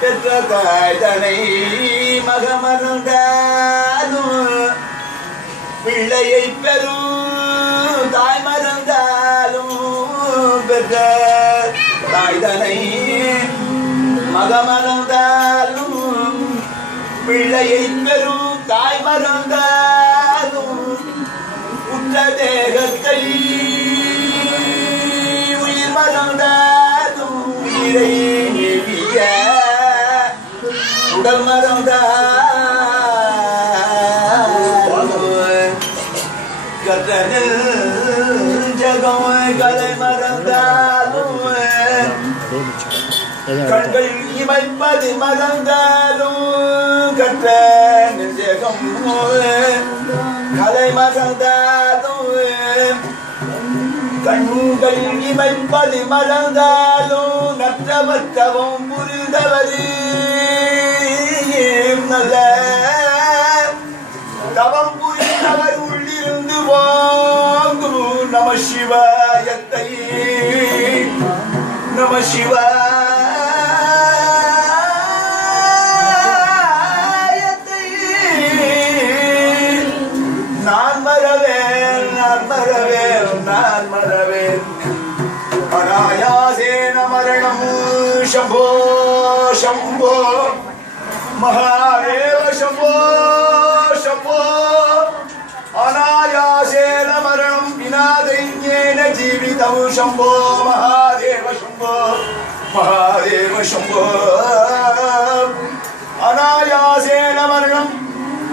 பெற்ற தாய் தனை பிள்ளையை பெறும் தாய் மறந்தாலும் பெற்ற தாய்தனை மகமறந்தாலும் பிள்ளையை பெறும் தாய் மறந்தாலும் உற்ற தேகத்தை உயிர் மறந்தாலும் உயிரை உடல் மறந்தாலும் கற்றனில் ஜகம் கலை மறந்தாலும் கண்கள் இமைப்பது மறந்தாலும் கற்ற நிஜகம் கலை மறந்தாலும் கண்கள் இமைப்பது மறந்தாலும் நற்றமற்றவும் புரிந்தவரே. நல்ல தவம் புரிந்தவர் உள்ளிருந்து வாங்கும் நம சிவாயத்தை. நம சிவாயத்தை. நான் மறவேன் நான் மறவேன் நான் மறவேன். அனாயாசேன மரணம் Shambho Shambho. Maharaya şafo şafo Anaya şelamaram binadeyene jivitamu şambo Mahadeva şambo Mahadeva şambo Anaya şelamaram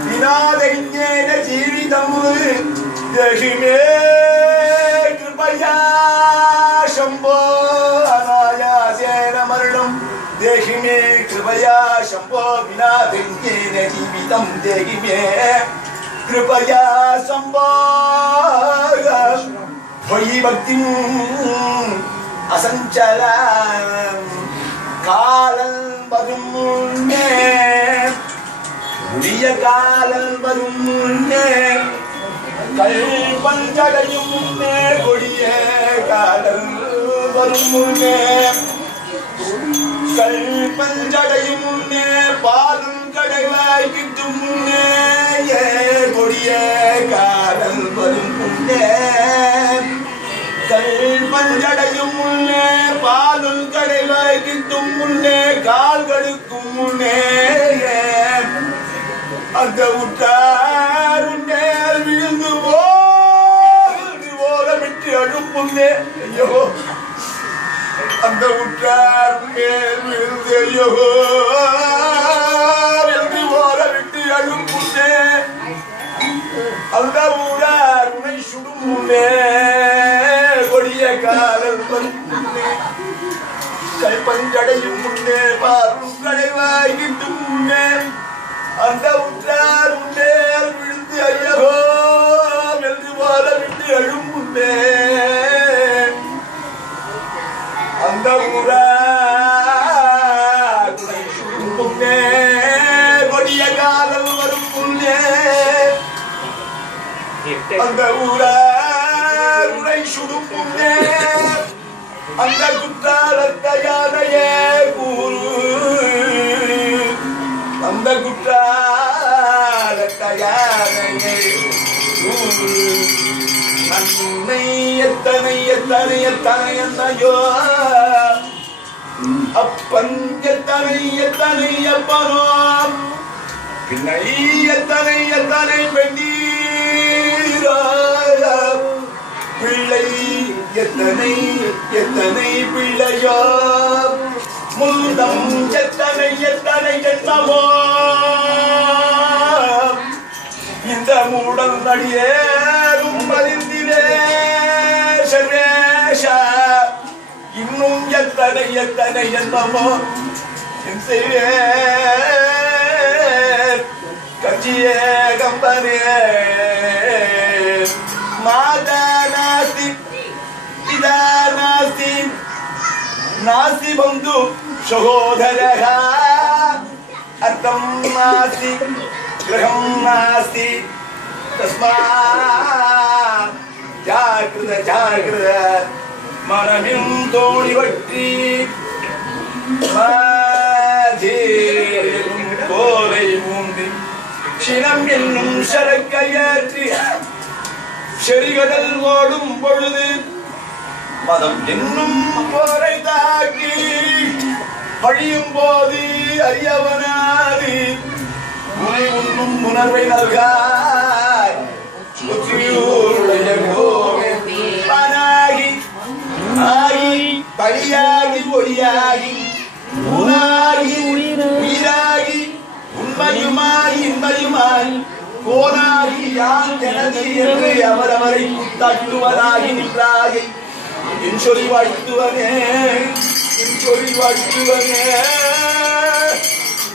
binadeyene jivitamu Dehime kırpaya şambo Anaya şelamaram Dehime कृपया शम्भो विना दैन्येन जीवितं देहि मे कृपया शम्भो त्वयि भक्तिम् असञ्चला காலல் வரும் முன்னே உரிய காலல் வரும் முன்னே கல்பஞ்சடையும் முன்னே கொடிய காதல் வரும் முன்னே கல்பஞ்சடையும் முன்னே பாலும் கடைவாய் கிட்டும் முன்னே கொடிய காதல் வரும் முன்னே. கல்பஞ்சடையும் முன்னே பாலும் கடைவாய் கிட்டும் முன்னே கால்களுக்கும் முன்னே அந்த உட்டாருண்டே விழுந்து ஓடி ஓலமிட்டு அழுப்புன்னே ஐயோ. அந்த உற்றார் மேல் விழுந்து ஐயோ என்று ஓலமிட்டு அழுப்புன்னே அந்த ஊரார் உனை சுடும் முன்னே கொடிய காலல் வரும் முன்னே. கைப்பஞ்சடையும் முன்னே பாரும் கடைவாய் கிட்டும் முன்னே. அந்த உற்றார் முன்னே விழுந்து ஐயோ என்று போல விட்டு அழும் முன்னே. கொடிய காலம் வரும் முன்னே அந்த ஊரார் உரை சுடும் முன்னே அந்த குற்றாலத்தையானையே கூறு அந்த குற்றாலத்தையானையே கூறு தன்னை எத்தனை எத்தனை எத்தனை என்னையோ அப்பன் எத்தனை எத்தனை அப்பனோ பின்னை எத்தனை எத்தனை பெண்ணீரோ பிள்ளை எத்தனை எத்தனை பிள்ளையோ முந்தம் எத்தனை எத்தனை என்னவோ இந்த மூடல் நடிகேரும் يتنيت تنيت الله سير كتيه كمبرير ماذا ناسي إذا ناسي ناسي بندو شهودرها أتم ناسي گرہم ناسي تسمع جاگرد جاگرد மனமின் தோணி வட்டி போலை ஊந்தி சினம் என்னும் சரக்கையேற்றி செறிகடல் ஓடும் பொழுது மதம் என்னும் போரை தாக்கி பழியும் போது அறியவனாதி உணை உணர்வை நல்கார் உச்சியூருடைய ஆகி பழியாகி ஒளியாகி உணாகி உயிராகி உண்மையுமாய் இன்மையுமாய் கோனாகி யான் எனது என்று அவரவரை தட்டுவதாகி நின்றாயை. என் சொல்லி வாழ்த்துவனே என் சொல்லி வாழ்த்துவனே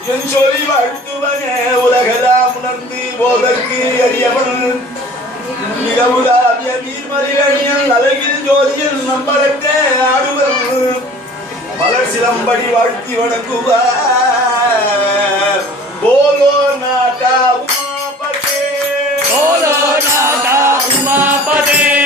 என் சொல்லி வாழ்த்துவனே. உலகெல்லாம் உணர்ந்து போதற்கு அறியவன் மிகவுதாவிய நீர்மறியணியல் அழகில் ஜோதியில் நம்பரத்தே ஆடுவர். மலர் சிலம்படி வாழ்த்தி வணங்குவார். போலோ நாட்டா உமாபதே. போலோ நாட்டா உமாபதே.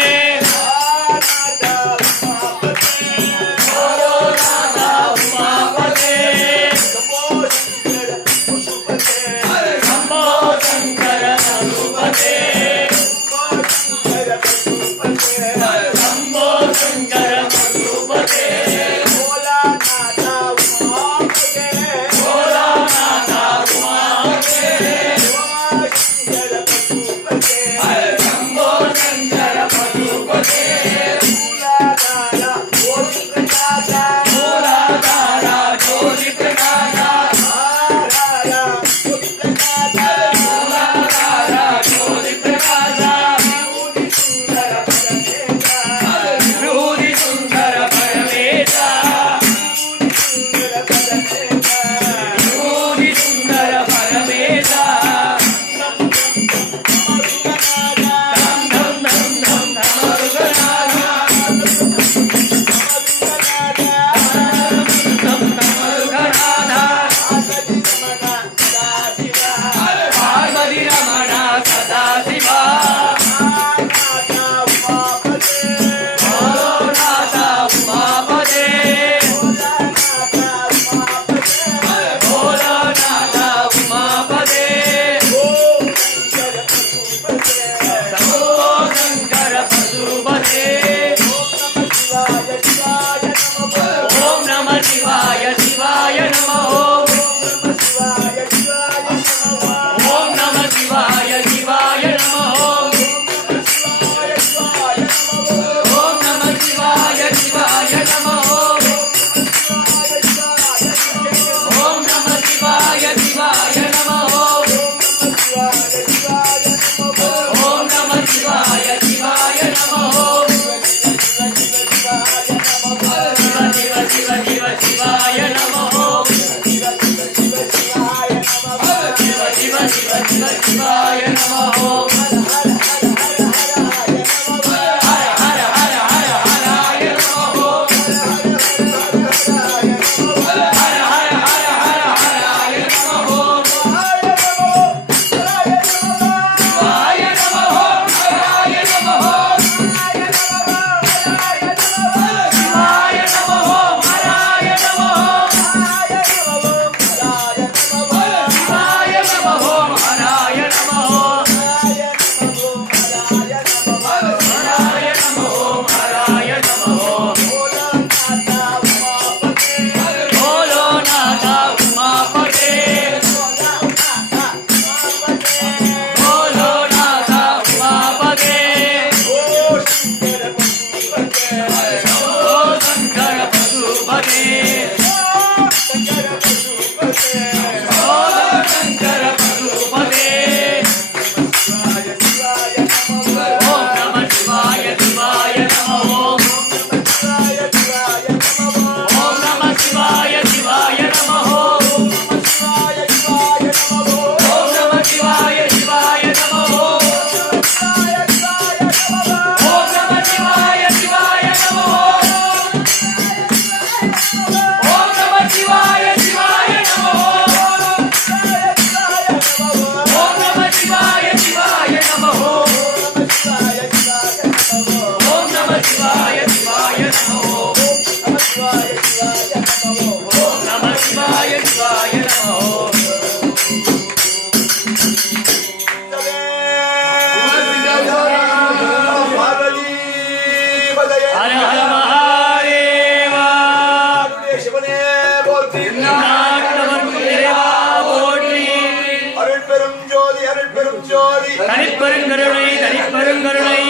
ஜோதி தனிப்பெருங்கருணை.